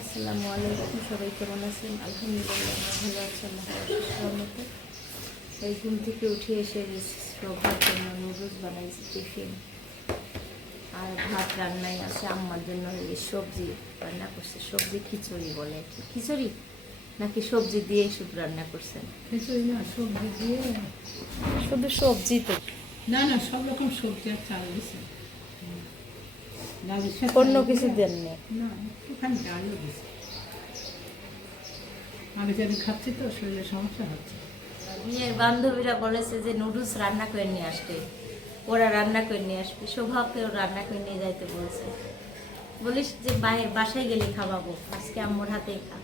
আসসালামু আলাইকুম সবাই কেমন আছেন? আলহামদুলিল্লাহ আমরা ভালো আছি রহমতে। এই ঘুম থেকে উঠে এসে সবার জন্য নুডলস বানাইছি টিফিন আর ভাত রান্নায় আছে আম্মার জন্য এই সবজি রান্না করছে সবজি খিচুড়ি বলে খিচুড়ি? নাকি সবজি দিয়ে শুধু রান্না করছেন খিচুড়ি না সবজি দিয়ে। শুধু সবজি তো। না না সব রকম সবজি আর চাল ডালের অন্য কিছু দেন না। একটুখানি ডালও দিছে আমি যদি খাচ্ছি তো শরীরে সমস্যা হচ্ছে। বিয়ের বান্ধবীরা বলেছে যে নুডলস রান্না করে নিয়ে আসতে ওরা রান্না করে নিয়ে আসবে। শোভাকেও রান্না করে নিয়ে যাইতে বলছে। বলিস যে বাইরে বাসায় গেলে খাওয়াবো। আজকে আম্মুর হাতেই খা।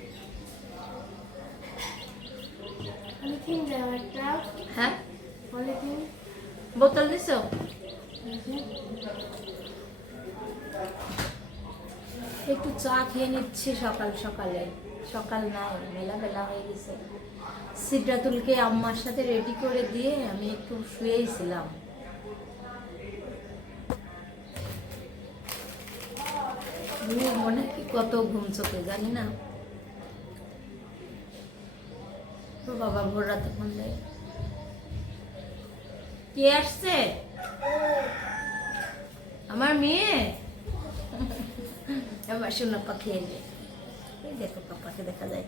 হ্যাঁ? বোতল দিছো? একটু চা খেয়ে নিচ্ছি সকাল সকালে। সকাল নাই মেলা বেলা হয়ে গেছে। সিদ্ধাতুলকে আম্মার সাথে রেডি করে দিয়ে আমি একটু শুয়েই ছিলাম। মনে কি কত ঘুম চোখে, জানি না। তো বাবা, ভোর রাতে ফোন দেয়। কে আসছে? আমার মেয়ে? আমার সোনা পাখি এলে এই দেখো পাপাকে দেখা যায়।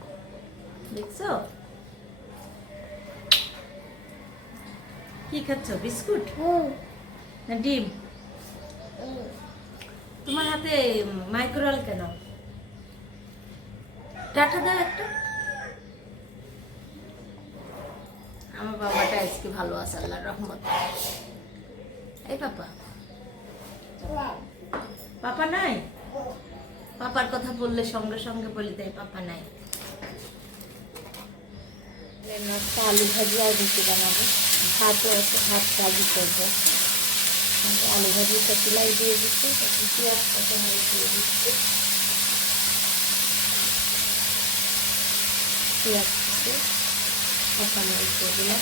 দেখছ? কি খাচ্ছ বিস্কুট? না ডিম? তোমার হাতে মাইক্রোয়াল কেন? টাটা দাও একটা। আমার বাবাটা আজকে ভালো আছে আল্লাহর রহমত। এই পাপা। পাপা নাই? পাপার কথা বললে সঙ্গে সঙ্গে বলি দেয় পাপা নাই। আলু ভাজি আর রুটি বানাবো। ভাতও আছে, ভাত ভাজি করব। আলু ভাজিটা চুলাই দিয়ে দিচ্ছি পেঁয়াজ দিয়ে দিচ্ছি। পেঁয়াজ দিচ্ছি, কাঁচা দিয়ে দিলাম।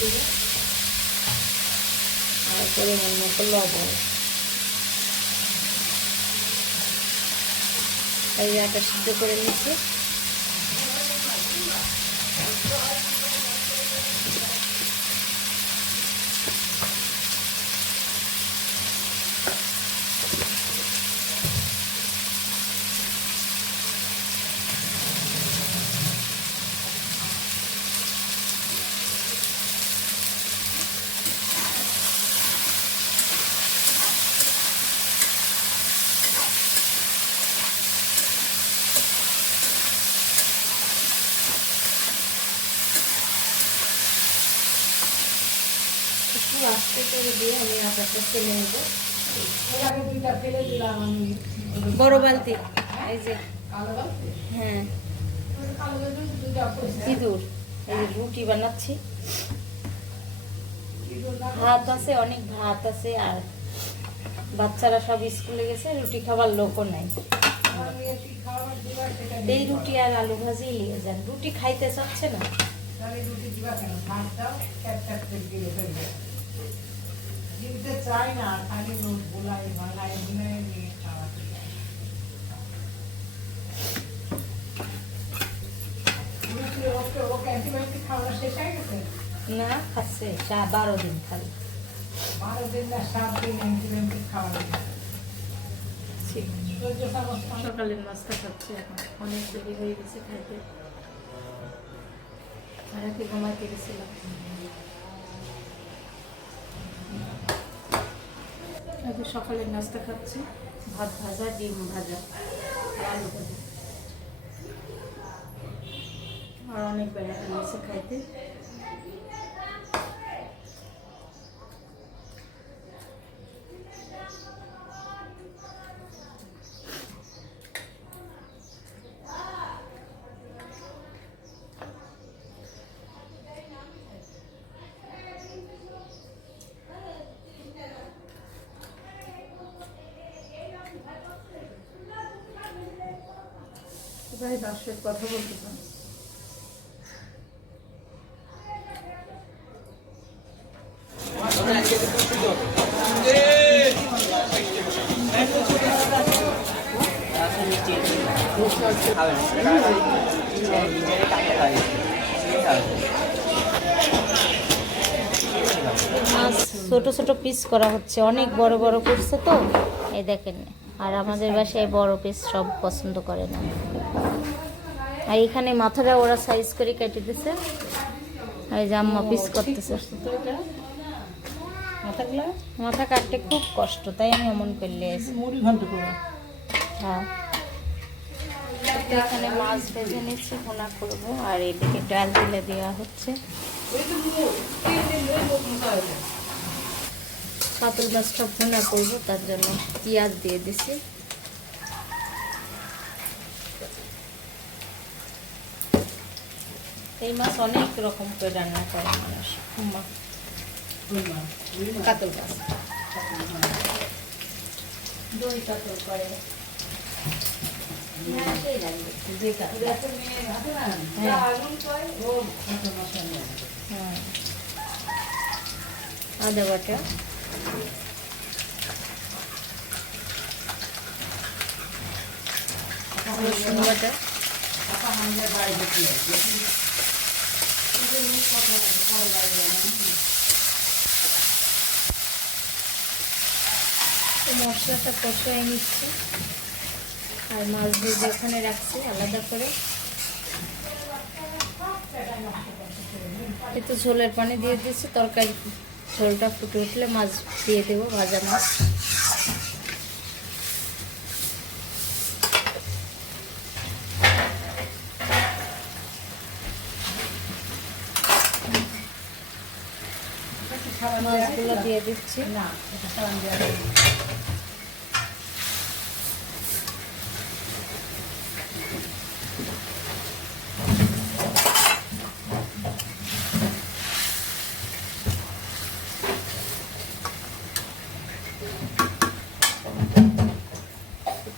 দিলাম। পরিমাণ মতো লবণ। এই আটা সিদ্ধ করে নিচ্ছি দিয়ে আমি ফেলে নেব। এর আগে দুইটা ফেলে দিলাম আমি। বড় বালতি। এই যে। কালো বালতি? হ্যাঁ। এই রুটি বানাচ্ছি। ভাত আছে অনেক ভাত আছে আর বাচ্চারা সব স্কুলে গেছে রুটি খাবার লোকও নাই। এই রুটি আর আলু ভাজি নিয়ে যান। রুটি খাইতে চাচ্ছে না। রুটি দিবা কেন? ভাত দাও এক এক করে দিয়ে ফেলবে দিতে চাই না খালি রোজ বোলাই বালাই নিয়ে নিয়ে খাওয়াতে চাই ওকে ওকে অ্যান্টিবায়োটিক খাওয়ানো শেষ হয়ে গেছে? না খাচ্ছে চা বারো দিন খালি। বারো দিন না সাত দিন অ্যান্টিবায়োটিক খাওয়ানো সকালের নাস্তা খাচ্ছি এখন অনেক দেরি হয়ে গেছে খাইতে। আর কি ঘুমাইতে গেছিলাম। আগে সকালের নাস্তা খাচ্ছি। ভাত ভাজা ডিম ভাজা। ভাজা। আর অনেক বেড়া খাইতে। ভাই কথা বলতে ছোট ছোট পিস করা হচ্ছে, অনেক বড় বড় করছে তো। এই দেখেন। আর আমাদের বাসায় বড় পিস সব পছন্দ করে না। আর এখানে মাথাটা ওরা সাইজ করে কেটে দিছে। আর যে পিস করতেছে। মাথা কাটতে খুব কষ্ট তাই আমি অমন করলে হ্যাঁ। এখানে মাছ ভেজে নিচ্ছি ভোনা করব। আর এদিকে ডাল তুলে দেওয়া হচ্ছে। কাতল মাছটা ভোনা করব তার জন্য পেঁয়াজ দিয়ে দিছি। এই মাছ অনেক রকম করে রান্না করে মানুষ। কাতল মাছ। দই কাতল করে। আদা বাটা। মশলাটা কষাই নিচ্ছি। আর মাছ ভেজে ওখানে রাখছি আলাদা করে। একটু ঝোলের পানি দিয়ে দিচ্ছি তরকারি। ঝোলটা ফুটে উঠলে মাছ দিয়ে দেবো ভাজা মাছ। মাছগুলো দিয়ে দিচ্ছি। না এটা সাবান দেওয়া যাবে না।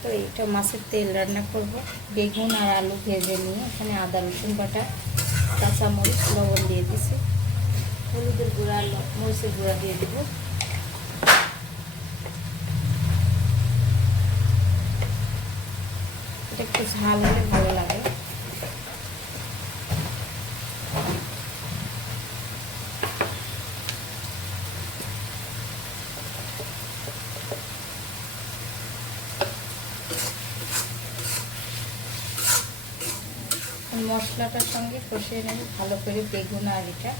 তো এইটা মাছের তেল রান্না করব। বেগুন আর আলু ভেজে নিয়ে এখানে আদা, রসুন বাটা, কাঁচামরিচ, লবণ দিয়ে দিছি। হলুদের গুঁড়া মরিচের গুঁড়া দিয়ে দেব। এটা একটু ঝাল হলে ভালো লাগে মশলাটার সঙ্গে কষিয়ে নেব, ভালো করে বেগুন আর এটা।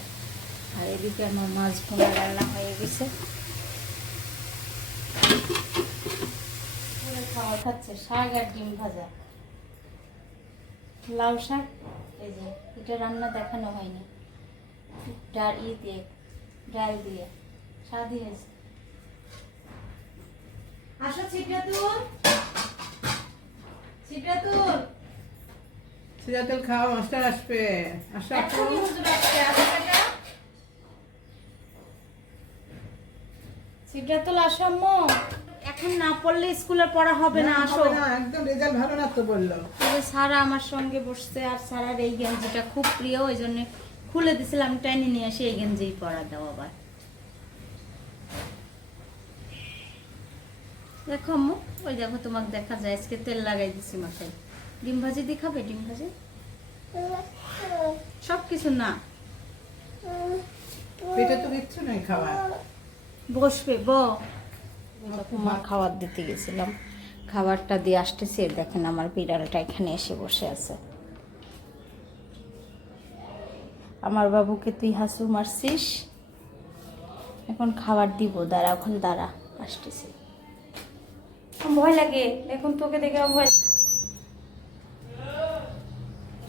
আর এদিকে আমার মাছ ভোনা রান্না হয়ে গেছে। খাওয়া খাচ্ছে শাক আর ডিম ভাজা। লাউ শাক, এই যে, এটা রান্না দেখানো হয়নি। ডাল ই দিয়ে, ডাল দিয়ে স্বাদই হয়েছে। আসো ছিটাতুল ছিটাতুল সিরা তেল খাওয়া মাস্টার আসবে। আসো। এখন না পড়লে স্কুলে পড়া হবে না আসো। একদম রেজাল্ট ভালো না তো বলল। এই সারা আমার সঙ্গে বসছে আর সারার এই গেঞ্জিটা খুব প্রিয় ওই জন্য খুলে দিছিলাম টেনে নিয়ে এসে এই গেঞ্জিই পরা দাও আবার। দেখো আম্মু ওই দেখো তোমাকে দেখা যায় আজকে তেল লাগাই দিছি মাথায়। ডিম ভাজি দিয়ে খাবে? ডিম ভাজি? সব কিছু না। পেটে তো কিচ্ছু নাই খাওয়া বসবে ব। মা খাবার দিতে গেছিলাম। খাবারটা দিয়ে আসতেছে দেখেন আমার বিড়ালটা এখানে এসে বসে আছে। আমার বাবুকে তুই হাসু মারছিস? এখন খাবার দিব দাঁড়া এখন দাঁড়া আসতেছি। ভয় লাগে এখন তোকে দেখে ভয়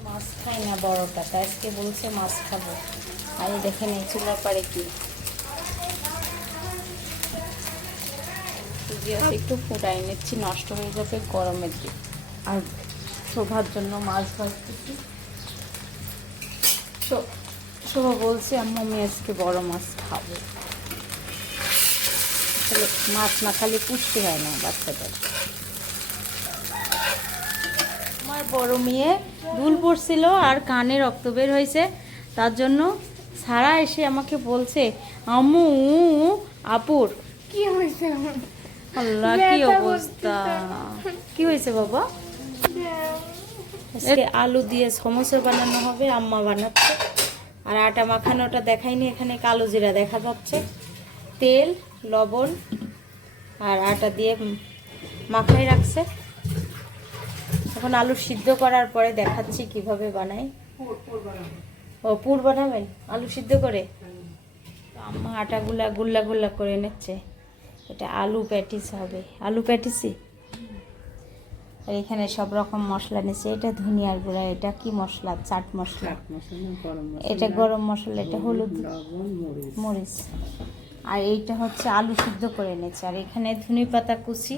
মাছ খাই না বড়টা তাই আজকে বলছে মাছ খাব। আর এই দেখেন এই চুলার পারে কি? একটু ফুটাই নিচ্ছি নষ্ট হয়ে যাবে গরমের দিন। আর শোভার জন্য মাছ ভাজতেছি। শোভা বলছে আম্মু আমি আজকে বড় মাছ খাব। আসলে মাছ না খালি পুষতে হয় না বাচ্চাদের আমার বড় মেয়ে দুল পড়ছিল আর কানে রক্ত বের হয়েছে। তার জন্য সারা এসে আমাকে বলছে আম্মু আপুর। কি হয়েছে আল্লাহ কি অবস্থা? কি হয়েছে বাবা? আলু দিয়ে সমোসা বানানো হবে আম্মা বানাচ্ছে। আর আটা মাখানোটা দেখাইনি এখানে কালো জিরা দেখা যাচ্ছে। তেল লবণ আর আটা দিয়ে মাখাই রাখছে। এখন আলু সিদ্ধ করার পরে দেখাচ্ছি কীভাবে বানাই। ও পুর বানাবেন আলু সিদ্ধ করে? আম্মা আটাগুলা গুল্লা গুল্লা করে নিচ্ছে। এটা আলু প্যাটিস হবে। আলু প্যাটিসই? আর এখানে সব রকম মশলা নিচ্ছে। এটা ধনিয়ার গুঁড়া এটা কি মশলা? চাট মশলা। এটা গরম মশলা এটা হলুদ। মরিচ। আর এইটা হচ্ছে আলু সিদ্ধ করে এনেছে আর এখানে ধনে পাতা কুচি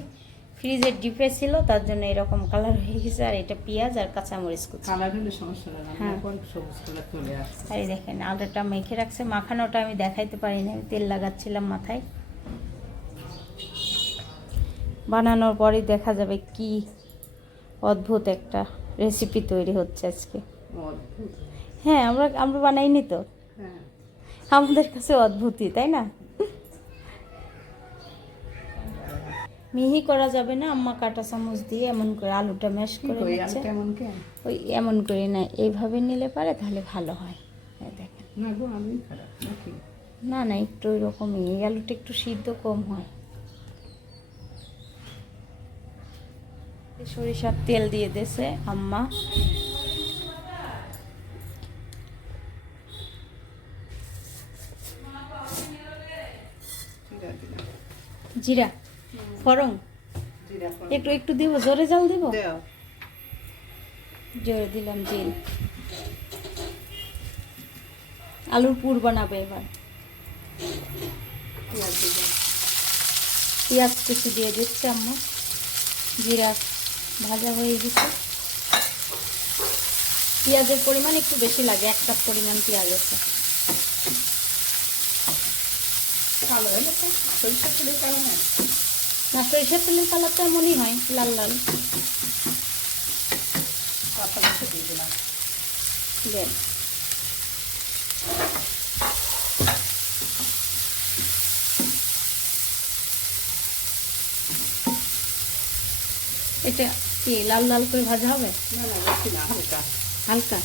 ফ্রিজের ডিপে ছিল তার জন্য এরকম কালার হয়ে গেছে আর এটা পেঁয়াজ আর কাঁচামরিচ কুচি। কালার হলে সমস্যা না হ্যাঁ। এখন সবুজ কালার চলে আসছে। আর এই দেখেন আলুটা মেখে রাখছে মাখানোটা আমি দেখাইতে পারিনি আমি তেল লাগাচ্ছিলাম মাথায়। বানানোর পরেই দেখা যাবে কি অদ্ভুত একটা রেসিপি তৈরি হচ্ছে আজকে। হ্যাঁ আমরা আমরা বানাইনি তো। হ্যাঁ। আমাদের কাছে অদ্ভুতই তাই না? মিহি করা যাবে না আম্মা কাটা চামচ দিয়ে এমন করে আলুটা ম্যাশ করে নিচ্ছে। ওই এমন করে না এইভাবে নিলে পারে তাহলে ভালো হয়। দেখেন। না না একটু ওই রকমই এই আলুটা একটু সিদ্ধ কম হয়। সরিষার তেল দিয়ে দিয়েছে আম্মা। জিরা। ফরং একটু একটু দিব জোরে জাল দিব? জোরে দিলাম জিল। আলুর পুর বানাবে এবার। পেঁয়াজ কুচি দিয়ে দিচ্ছে আম্মা। জিরা ভাজা হয়ে গেছে। পেঁয়াজের পরিমাণ একটু বেশি লাগে এক কাপ পরিমাণ পেঁয়াজ আছে। কালো হলো তো সরিষা কালো না না সরিষার তেলের কালারটা এমনই হয় লাল লাল। দেন। এটা কি লাল লাল করে ভাজা হবে? না না হালকা। হালকা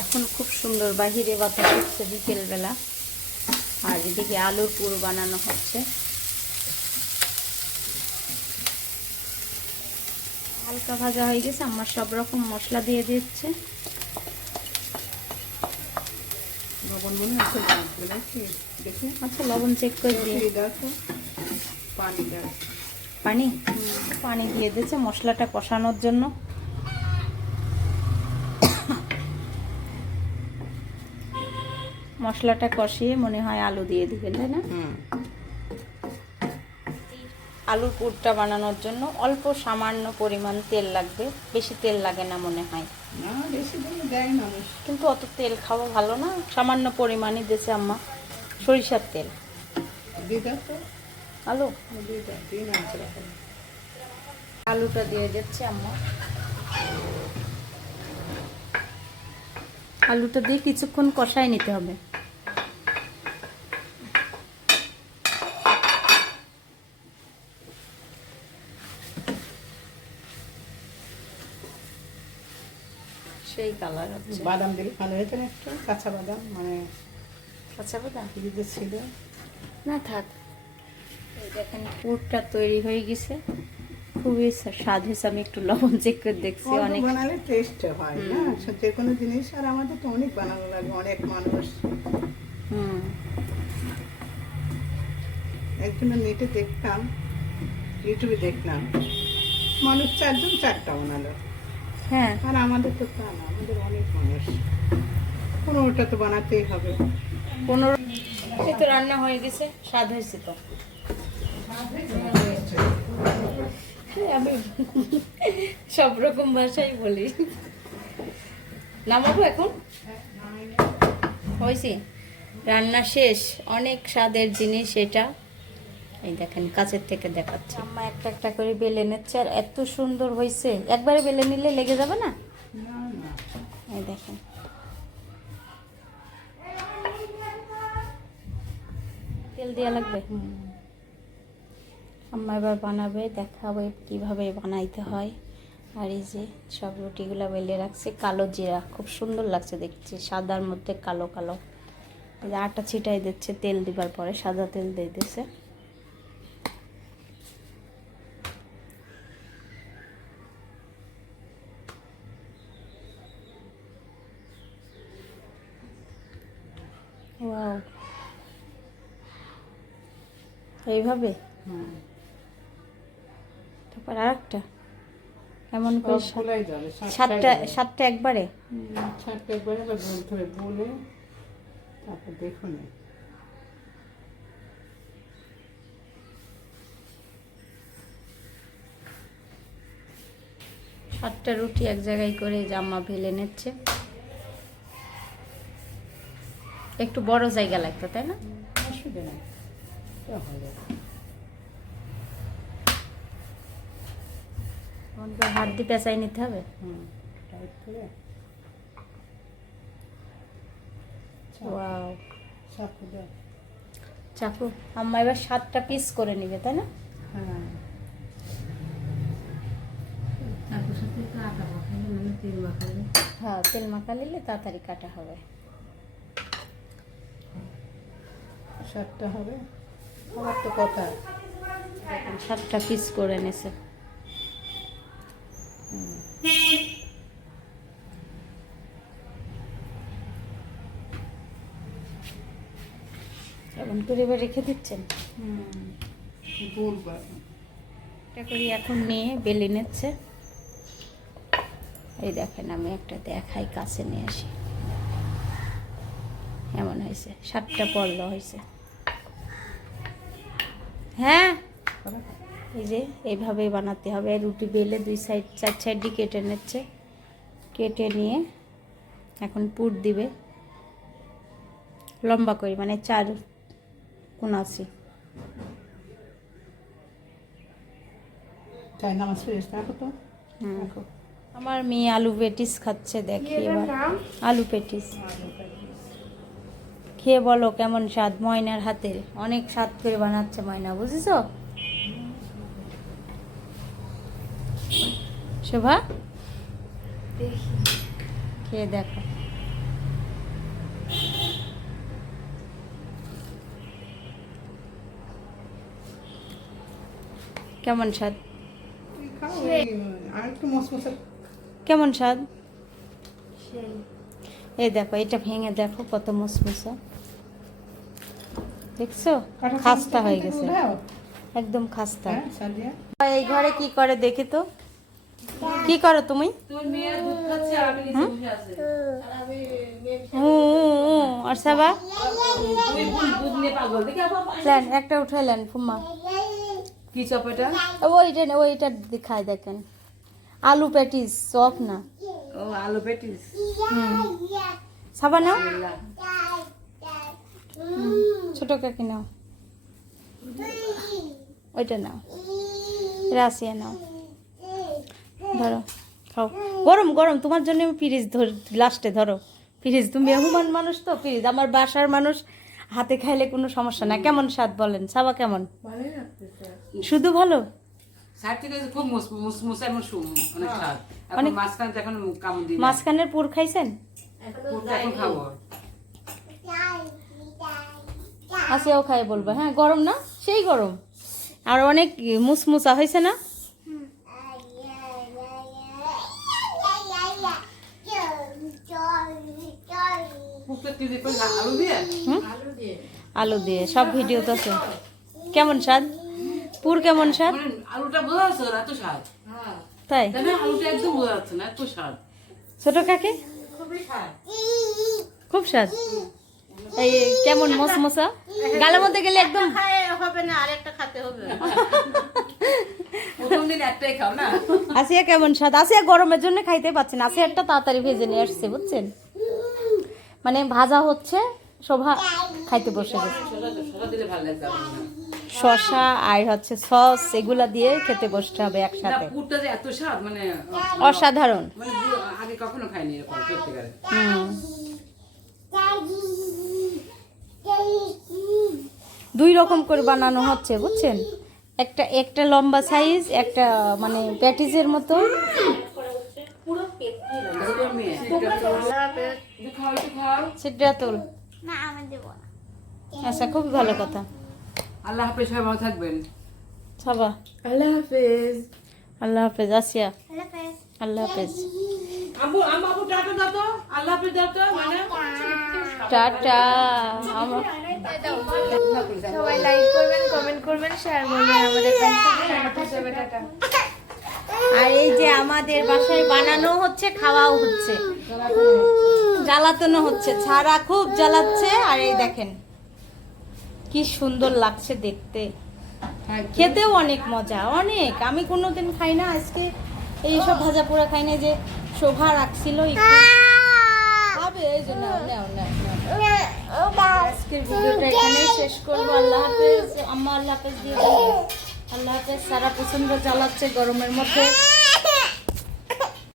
এখন খুব সুন্দর বাহিরে বাতাস হচ্ছে বিকেলবেলা। আর এদিকে আলুর পুর বানানো হচ্ছে। হালকা ভাজা হয়ে গেছে আমার সব রকম মশলা দিয়ে দিচ্ছে। লবণ মনে আছে? দেখি। আচ্ছা লবণ চেক করে দিয়ে পানি পানি? পানি দিয়ে দিচ্ছে মশলাটা কষানোর জন্য। মশলাটা কষিয়ে মনে হয় আলু দিয়ে দিবেন তাই না? আলুর পুরটা বানানোর জন্য অল্প সামান্য পরিমাণ তেল লাগবে বেশি তেল লাগে না মনে হয়। কিন্তু অত তেল খাওয়া ভালো না সামান্য পরিমাণই দিয়েছে আম্মা সরিষার তেল। আলু? আলুটা দিয়ে দিচ্ছে আম্মা। আলুটা দিয়ে কিছুক্ষণ কষায় নিতে হবে। সেই কালার হচ্ছে। বাদাম দিলে ভালো হয়েছে না একটু কাঁচা বাদাম মানে আচ্ছা বাদা ফ্রিজে ছিল। না থাক। এই দেখেন পুরটা তৈরি হয়ে গেছে। খুবই স্বাদ হয়েছে আমি একটু লবণ চেক করে দেখছি অনেক বানালে টেস্ট হয় না? যে কোনো জিনিস আর আমাদের তো অনেক বানানো লাগে অনেক মানুষ। হুম। একজনের নেটে দেখতাম ইউটিউবে দেখলাম। মানুষ চারজন চারটা বানালো। হ্যাঁ। আর আমাদের তো তা না আমাদের অনেক মানুষ। পনেরোটা তো বানাতেই হবে। পনেরো এই তো রান্না হয়ে গেছে স্বাদ হয়েছে তো। আমি সব রকম ভাষাই বলি। নামাবো এখন? হয়েছে। রান্না শেষ। অনেক স্বাদের জিনিস এটা। এই দেখেন, কাছের থেকে দেখাচ্ছে। আম্মা একটা একটা করে বেলে নিচ্ছে আর এত সুন্দর হয়েছে। একবারে বেলে নিলে লেগে যাবে না? এই দেখেন। তেল দেওয়া লাগবে? আম্মা এবার বানাবে, দেখাবে কীভাবে বানাইতে হয়। আর এই যে সব রুটিগুলো বেলে রাখছে, কালো জিরা, খুব সুন্দর লাগছে দেখছি সাদার মধ্যে কালো কালো। আটা ছিটাই দিচ্ছে, তেল দিবার পরে সাদা তেল দিয়ে দিচ্ছে এইভাবে? হুম তারপর আর একটা এমন করে সাতটা সাতটা একবারে। সাতটা একবারে? আবার গোল ধরে বলে তারপর দেখুন। সাতটা রুটি এক জায়গায় করে জামা ভেলে নিচ্ছে। একটু বড় জায়গা লাগতো তাই না? অসুবিধা নেই। এটা হয়ে হাত দিয়ে পেঁচাই নিতে হবে। হুম টাইট করে ওয়াও। চাকু দাও চাকু আম্মা এবার সাতটা পিস করে নিবে তাই না? হ্যাঁ। হ্যাঁ তেল মাখা নিলে তাড়াতাড়ি কাটা হবে। সাতটা হবে? আমার তো কথা। সাতটা পিস করে নেছে। এমন করে এবার রেখে দিচ্ছেন? গোল করে এখন নিয়ে বেলে নিচ্ছে। এই দেখেন আমি একটা দেখাই কাছে নিয়ে আসি। এমন হয়েছে সাতটা পড়ল হয়েছে। হ্যাঁ? এই যে এইভাবেই বানাতে হবে। রুটি বেলে দুই সাইড চার সাইডই কেটে নিচ্ছে। কেটে নিয়ে এখন পুর দিবে। লম্বা করে মানে চার। রাখো আমার মেয়ে আলু পেটিস খাচ্ছে দেখি এবার। আলু পেটিস। খেয়ে বলো কেমন স্বাদ ময়নার হাতের। অনেক স্বাদ করে বানাচ্ছে ময়না বুঝেছ? শোভা খেয়ে দেখো। কেমন স্বাদ? কেমন স্বাদ? এই দেখো এটা ভেঙে দেখো কত মসমসা দেখছ? খাস্তা হয়ে গেছে। একদম খাস্তা। হ্যাঁ এই ঘরে কি করে দেখি তো? কি করো তুমি। আর সাবা? লেন একটা উঠাইলেন ফুম্মা। কি চপ এটা? ওইটা না ওইটা দেখায় দেখেন। আলু প্যাটিস চপ না। ও আলু হুম। সাবা নাও। ছোট কাকি নাও। ওইটা নাও। রাশিয়া নাও। ধরো খাও। গরম গরম তোমার জন্য আমি ফ্রিজ ধর লাস্টে ধরো। ফ্রিজ তুমি মেহমান মানুষ তো ফ্রিজ। আমার বাসার মানুষ হাতে খাইলে কোনো সমস্যা না কেমন স্বাদ বলেন? সাবা কেমন? শুধু ভালো? দিই মাঝখানের পুর খাইছেন? আসিয়াও খাই বলবে। হ্যাঁ গরম না? সেই গরম। আর অনেক মুসমুসা হয়েছে না? আলু দিয়ে? হুম? আলু দিয়ে। সব ভিডিও তো আছে। কেমন স্বাদ? পুর কেমন স্বাদ? মানে আলুটা বোঝা যাচ্ছে না এত স্বাদ। তাই? তাই আলুটা একদম বোঝা যাচ্ছে না এত স্বাদ। ছোট কাকে? খুব স্বাদ। এই কেমন মসমসা গালের মধ্যে গেলে একদম হবে না আরেকটা খেতে হবে। প্রথম দিন একটাই খাও না। আসিয়া কেমন স্বাদ? আসিয়া গরমের জন্য খাইতে পাচ্ছেন আসিয়ারটা তাড়াতাড়ি ভেজে নিয়ে আসছে বুঝছেন? মানে ভাজা হচ্ছে শোভা খাইতে বসে গেছে। শশা আর হচ্ছে সস এগুলা দিয়ে খেতে বসতে হবে একসাথে। পুরটা যে এত স্বাদ মানে অসাধারণ। মানে আগে কখনো খাইনি হুম। দুই রকম করে বানানো হচ্ছে বুঝছেন? একটা একটা লম্বা সাইজ একটা মানে প্যাটিসের মতো। সিদ্ধাতুল। না আমি দেবো না। আচ্ছা খুব ভালো কথা। আল্লাহ হাফেজ সবাই ভালো থাকবেন। সাবা। আল্লাহ হাফেজ। আল্লাহ হাফেজ আসিয়া। আল্লাহ হাফেজ। আম্মু আম্মু আম্মু টাটা দাও তো। আল্লাহ হাফেজ দাও তো মানে। টাটা। আমার সবাই লাইক করবেন কমেন্ট করবেন শেয়ার করবেন আমাদের কাছে আর এই যে আমাদের বাসায় বানানো হচ্ছে খাওয়াও হচ্ছে। জ্বালাতনও হচ্ছে। ছাড়া খুব জ্বালাচ্ছে আর এই দেখেন কি সুন্দর লাগছে দেখতে। খেতেও অনেক মজা অনেক। আমি কোনোদিন খাই না আজকে এইসব ভাজা পোড়া খাই না যে শোভা রাখছিল খাবে এই যে নাও নাও নাও নাও। আজকের ভিডিওটা এখানেই শেষ করব। আল্লাহ হাফেজ আম্মা আল্লাহ হাফেজ দিয়ে আল্লাহ হাফেজ সারা পছন্দ জ্বালাচ্ছে গরমের মধ্যে।